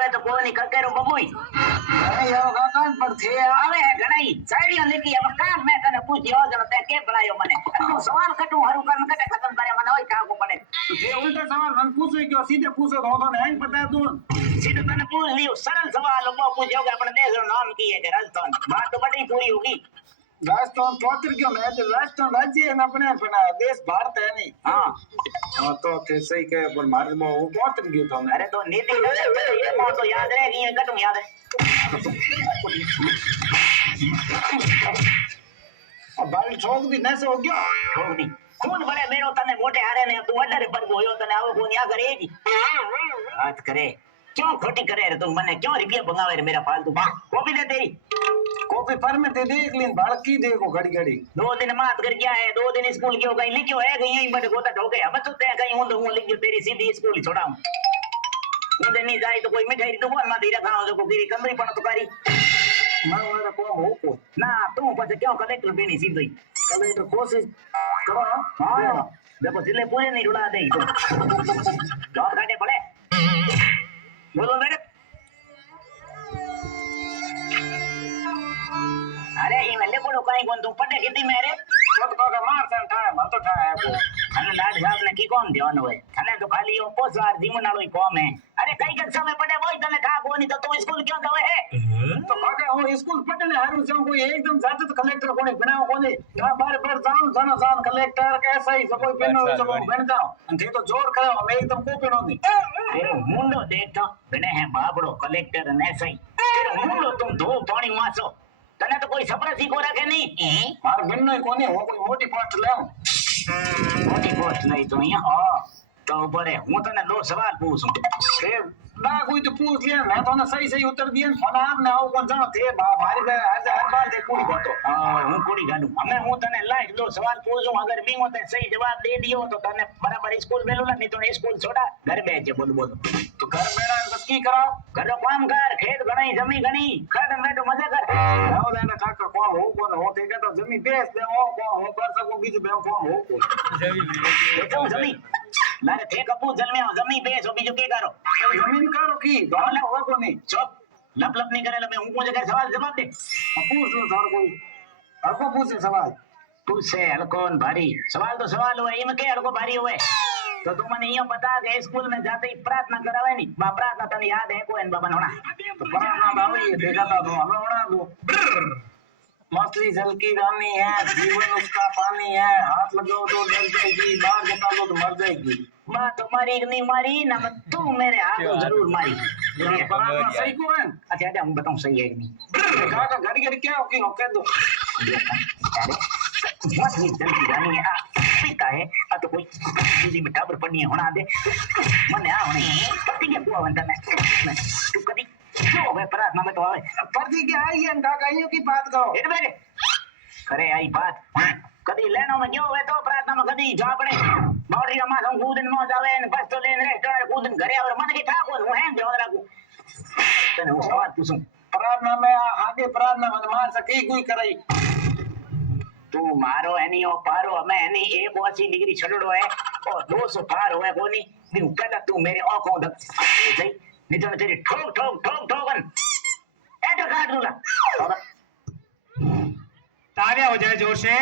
આવે તો કોની કકેરો બબુઈ અરે એવો કાકા પણ છે આવે ઘણાઈ સાઈડીઓ લીધી હવે કામ મેં તને પૂછ્યો જ તે કે ભલાયો મને તું સવાલ કટું હારું કરન કટે ખતમ કરે મને હોય કામ પડે જે ઉલટા સવાલ મને પૂછો કે સીધે પૂછો તો તને હે પતા તું સીધું તને પૂછ લ્યો સરળ સવાલ બહુ પૂછ્યો કે આપણે દેશનું નામ કી है કે રાજસ્થાન बात तो बड़ी पूरी होगी રાજસ્થાન ચોતર क्यों मैं तो રાજસ્થાन राज्य है अपने अपना देश भारत है नहीं हाँ हाँ तो थे सही कहे पर मारे में वो ચોતર गयो तो मैं अरे तो नीति ये मो तो याद रहेगी ये कटू याद है अब बाल छोक दी नैसे हो गया ठोक दी खून भरे मेरो तने मोटे हारे ने तू अडरे पर गोयो तने आवो कोनी आ करेगी बात करे क्यों खोटी करे रे तू मने क्यों रुपया भंगावे रे मेरा फालतू कॉपी दे तेरी कॉपी पर में ते देख लीन बालकी देखो घड़ी घड़ी 2 दिन मात कर गया है 2 दिन स्कूल क्यों कहीं लिखियो है कहीं यहीं बड़े गोता ठोके अब तो ते कहीं हूं लिख दियो तेरी सीधी स्कूल छोड़ाऊं मुझे नहीं जाए तो कोई मिठाई दुकान में धीरे खाओ जो गिरी कमरी पण तो करी मैं वाला को हो को ना तू પછી क्यों कलेक्टर बेनी सीधी कलेक्टर कोशिश करो हां देखो जिले पूरे नहीं रुला दे तो गांव काटे पड़े बोलो मैडम अरे ये मल्ले कोड़ो काई कोन तू पटे कितनी मेरे तो का मार सन ठाए मन तो ठाए को अने लाड साहब ने की कोन ध्यान होए अने तो खाली ओ पोसवार जीवन वालो ही कॉम है अरे कई कक्षा में पढ़े वही तने खा कोनी तो तू स्कूल क्यों जावे है तो काका हो स्कूल पटने हारू से कोई एकदम जाते तो कलेक्टर कोनी बनाओ कोनी ना बार बार जान जान जान कलेक्टर कैसा ही सब कोई पेनो सब बन जाओ अन थे तो जोर कराओ मैं एकदम को पेनो दी तेरो मुंडो देख तो बने है बाबड़ो कलेक्टर ने सही तेरो मुंडो तुम दो पानी मासो तने तो कोई सपना सीखो रखे नहीं मार बिन्नो कोनी हो कोई मोटी पोस्ट ले मोटी पोस्ट नहीं तो यहाँ हां तो बड़े हूं तने दो सवाल पूछूं फिर ना कोई तो पूछ लिया मैं तो ना सही सही उत्तर दिए फोन आपने आओ कौन जानो थे मारी बे हर बार दे पूरी बातो हूं कोड़ी गाडू हमें हूं तने लाइट दो सवाल पूछूं अगर भी होते सही जवाब दे दियो तो तने बराबर स्कूल मेलो ना नहीं तो स्कूल छोड़ा घर बैठ बोल बोल तो घर बैठा बस की कराओ घरो काम कर खेत गणी जमी गणी खड़ बैठो मजा कर आओ लेना काका कौन हो कौन हो थे तो जमी बेच दे हो कौन हो कर सको बीज बे कौन हो तो जमी लारे थे कपू जल में जमी बेचो बीजू के करो जमीन करो की दोले हो कोनी चुप लप लप नहीं करे मैं हूं को जगह सवाल जवाब दे पूछ लो थार कोई आपको पूछे सवाल पूछे हलकोन भारी सवाल तो सवाल हुए इम के हलको भारी हुए तो तुम ने यो बता के स्कूल में जाते ही प्रार्थना करावे नहीं बा प्रार्थना तने याद है कोई बाबा होना तो प्रार्थना बावली देखा था तो हमें होना दो मछली जल की रानी है जीवन उसका पानी है हाथ लगाओ तो डर जाएगी बाहर निकालो तो मर जाएगी बात तुम्हारी नहीं मारी ना तू मेरे हाथ जरूर मारी प्रार्थना सही को है अच्छा अच्छा हम बताऊं सही है कि नहीं काका घड़ी घड़ी क्या हो कि हो कह दो मछली जल की रानी है पीता है तो कोई दूसरी में टाबर पड़नी होना दे मने आ होने पति के बुआ बनता मैं तू कभी क्यों वे प्रार्थना में तो आवे पर्ची के आई है काका यूं की बात कहो इधर बैठ करे आई बात कदी लेनो में क्यों वे तो प्रार्थना में कदी जा पड़े बाउंड्री में हम कूदन में जावे ने बस तो लेन रेस्टोरेंट कूदन घरे और मन के ठाकुर हूं है जो राखू तने वो सवाल पूछूं प्रार्थना में आगे प्रार्थना में मार सके कोई कराई तू मारो एनी ओ पारो हमें एनी 180 डिग्री छड़ड़ो है और 200 पार होए कोनी दिन कदा तू मेरे आंखों तक सही नहीं तो तेरी ठोक ठोक ठोक ठोकन एंटर काट दूंगा तालियां हो जाए जोर से।